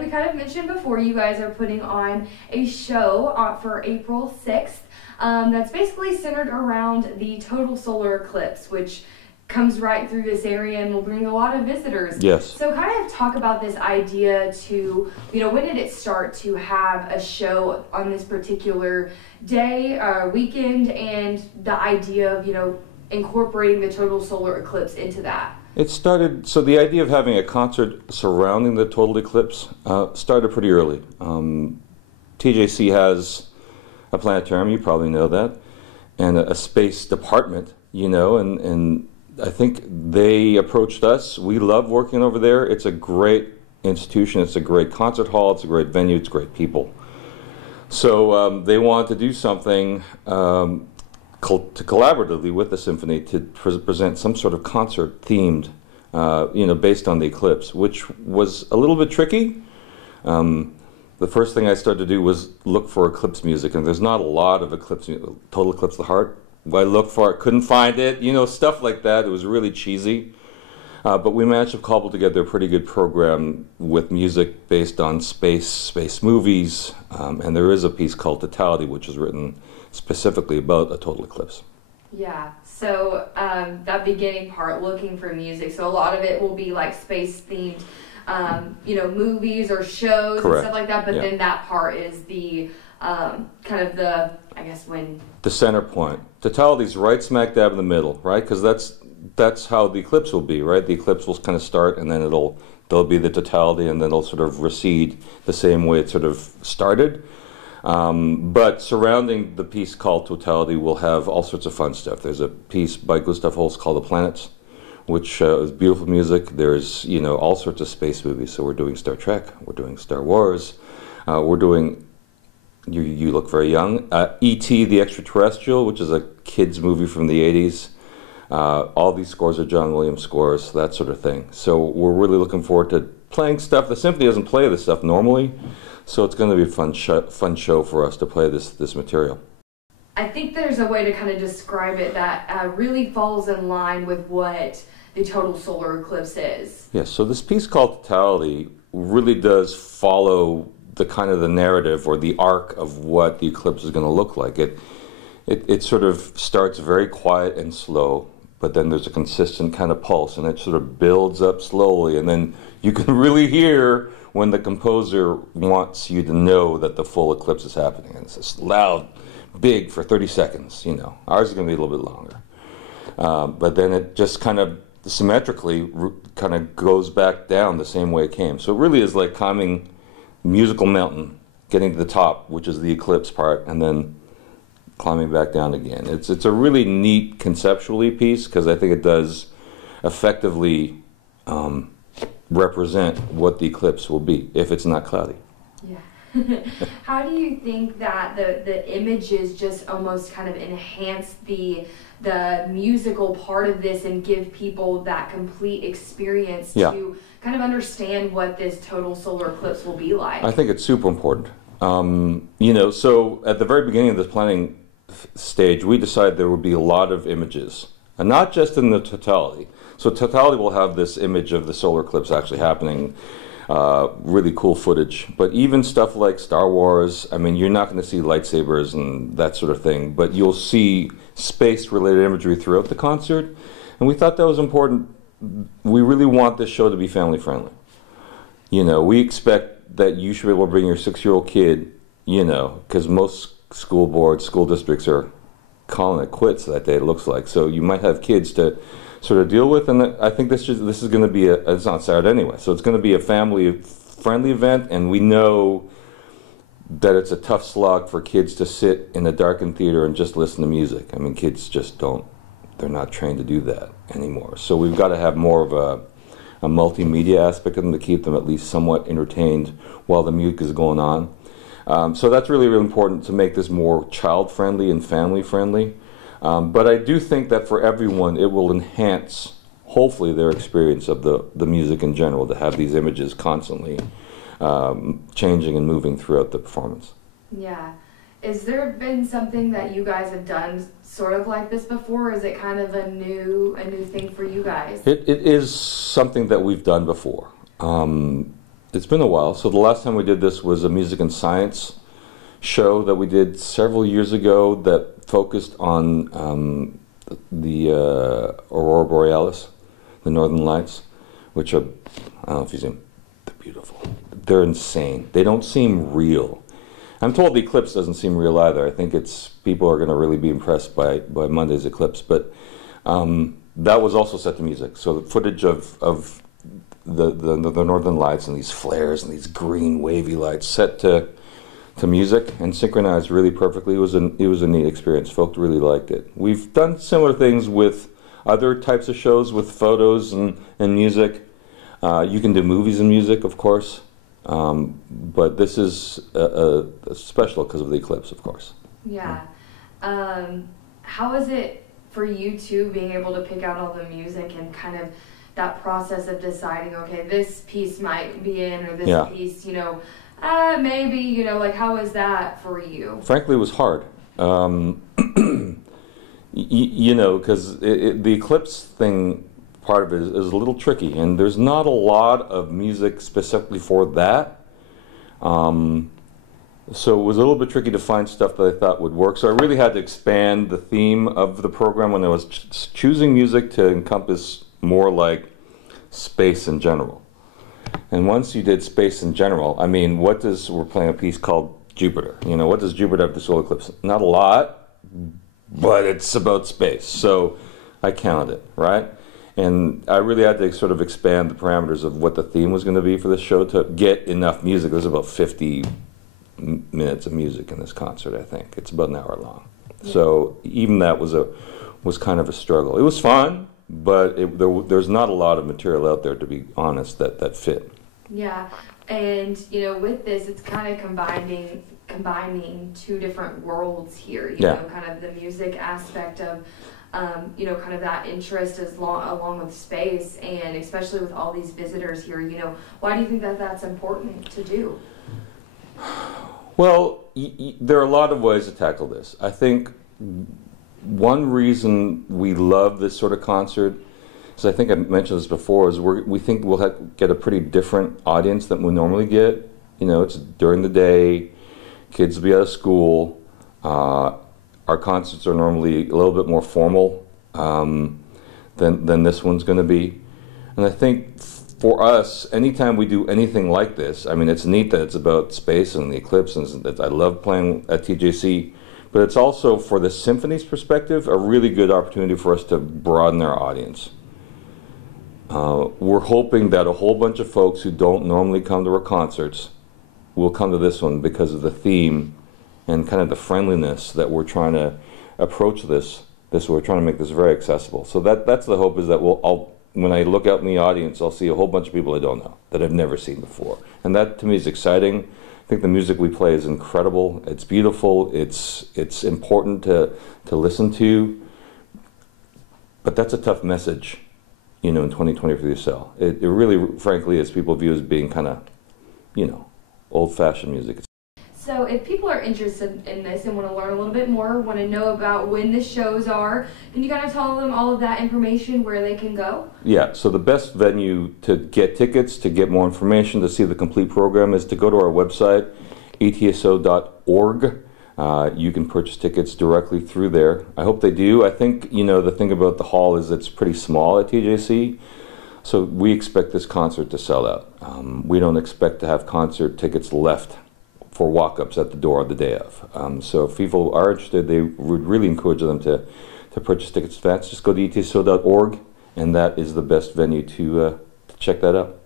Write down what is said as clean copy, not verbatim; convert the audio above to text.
We kind of mentioned before, you guys are putting on a show for April 6th that's basically centered around the total solar eclipse, which comes right through this area and will bring a lot of visitors. Yes. So kind of talk about this idea to, when did it start to have a show on this particular day, weekend, and the idea of, incorporating the total solar eclipse into that? It started, so the idea of having a concert surrounding the total eclipse started pretty early. TJC has a planetarium, you probably know that, and a space department, and I think they approached us. We love working over there. It's a great institution. It's a great concert hall. It's a great venue. It's great people. So they wanted to do something to collaboratively with the symphony to present some sort of concert themed, based on the eclipse, which was a little bit tricky. The first thing I started to do was look for eclipse music, and there's not a lot of eclipse music. Total Eclipse of the Heart. I looked for it, couldn't find it, stuff like that. It was really cheesy. But we managed to cobble together a pretty good program with music based on space movies, and there is a piece called Totality, which is written specifically about a total eclipse. Yeah, so that beginning part, looking for music, so a lot of it will be like space-themed, movies or shows. Correct. And stuff like that, but Yeah. then that part is the kind of the, I guess, when... The center point. Totality's right smack dab in the middle, right? Because that's how the eclipse will be, right? The eclipse will kind of start, and then there'll be the totality, and then it'll sort of recede the same way it sort of started. But surrounding the piece called Totality, we'll have all sorts of fun stuff. There's a piece by Gustav Holst called The Planets, which is beautiful music. There's, all sorts of space movies. So we're doing Star Trek, we're doing Star Wars, we're doing, you look very young, E.T. the Extraterrestrial, which is a kid's movie from the 80s. All these scores are John Williams scores, that sort of thing. So we're really looking forward to playing stuff. The symphony doesn't play this stuff normally, so it's going to be a fun show for us to play this material. I think there's a way to kind of describe it that really falls in line with what the total solar eclipse is. Yes, so this piece called Totality really does follow the kind of the narrative or the arc of what the eclipse is going to look like. It sort of starts very quiet and slow, but then there's a consistent kind of pulse, and it sort of builds up slowly, and then you can really hear when the composer wants you to know that the full eclipse is happening. And it's this loud, big for 30 seconds, Ours is going to be a little bit longer. But then it just kind of symmetrically kind of goes back down the same way it came. So it really is like climbing musical mountain, getting to the top, which is the eclipse part, and then climbing back down again. It's a really neat conceptually piece, because I think it does effectively represent what the eclipse will be if it's not cloudy. Yeah. How do you think that the images just almost kind of enhance the musical part of this and give people that complete experience to kind of understand what this total solar eclipse will be like? I think it's super important. So at the very beginning of this planning stage, we decided there would be a lot of images, and not just in the totality. So Totality will have this image of the solar eclipse actually happening, really cool footage. But even stuff like Star Wars, you're not going to see lightsabers and that sort of thing, but you'll see space-related imagery throughout the concert. And we thought that was important. We really want this show to be family-friendly. We expect that you should be able to bring your 6-year-old kid, because most school boards, school districts are calling it quits that day, it looks like. So you might have kids to sort of deal with, and I think this is going to be it's on Saturday anyway, so it's going to be a family-friendly event, and we know that it's a tough slog for kids to sit in a darkened theater and just listen to music. Kids just they're not trained to do that anymore. So we've got to have more of a multimedia aspect of them to keep them at least somewhat entertained while the music is going on. So that's really, really important to make this more child-friendly and family-friendly. But I do think that for everyone, it will enhance, hopefully, their experience of the music in general, to have these images constantly changing and moving throughout the performance. Yeah. Has there been something that you guys have done sort of like this before, or is it kind of a new thing for you guys? It is something that we've done before. It's been a while. So the last time we did this was a music and science show that we did several years ago that focused on the Aurora Borealis, the Northern Lights, which are, I don't know if you've seen them, they're beautiful. They're insane. They don't seem real. I'm told the eclipse doesn't seem real either. I think people are going to really be impressed by Monday's eclipse. But that was also set to music. So the footage of the Northern Lights and these flares and these green wavy lights set to music and synchronized really perfectly. It was a neat experience. Folk really liked it. We've done similar things with other types of shows with photos and music. You can do movies and music, of course. But this is a special because of the eclipse, of course. Yeah. How is it for you two being able to pick out all the music and kind of that process of deciding, okay, this piece might be in or this piece, maybe, like how is that for you? Frankly, it was hard. Because the eclipse thing, part of it is a little tricky, and there's not a lot of music specifically for that. So it was a little bit tricky to find stuff that I thought would work. So I really had to expand the theme of the program when I was choosing music to encompass more like space in general. And once you did space in general, I mean, we're playing a piece called Jupiter. What does Jupiter have to solar eclipse? Not a lot, but it's about space. So I counted it, right? And I really had to sort of expand the parameters of what the theme was going to be for this show to get enough music. There's about 50 minutes of music in this concert, I think. It's about an hour long. Yeah. So even that was kind of a struggle. It was fun, but there's not a lot of material out there, to be honest, that fit. Yeah, and with this, it's kind of combining two different worlds here. Kind of the music aspect of kind of that interest along with space, and especially with all these visitors here, why do you think that's important to do? Well, there are a lot of ways to tackle this. I think one reason we love this sort of concert, is I think I mentioned this before, is we think we'll get a pretty different audience than we normally get. It's during the day, kids will be out of school. Our concerts are normally a little bit more formal than this one's going to be. And I think for us, anytime we do anything like this, I mean, it's neat that it's about space and the eclipse, and that I love playing at TJC, but it's also, for the symphony's perspective, a really good opportunity for us to broaden our audience. We're hoping that a whole bunch of folks who don't normally come to our concerts will come to this one because of the theme and kind of the friendliness that we're trying to approach this. We're trying to make this very accessible. So that's the hope, is that when I look out in the audience, I'll see a whole bunch of people I don't know, that I've never seen before. And that, to me, is exciting. I think the music we play is incredible. It's beautiful. It's important to listen to. But that's a tough message, in 2020 for yourself. It really, frankly, is people view as being kind of, old-fashioned music. So if people are interested in this and want to learn a little bit more, want to know about when the shows are, can you kind of tell them all of that information, where they can go? Yeah, so the best venue to get tickets, to get more information, to see the complete program, is to go to our website, etso.org. You can purchase tickets directly through there. I hope they do. I think, the thing about the hall is it's pretty small at TJC, so we expect this concert to sell out. We don't expect to have concert tickets left for walk-ups at the door the day of. So if people are interested, they would really encourage them to purchase tickets in advance. Just go to etso.org, and that is the best venue to check that out.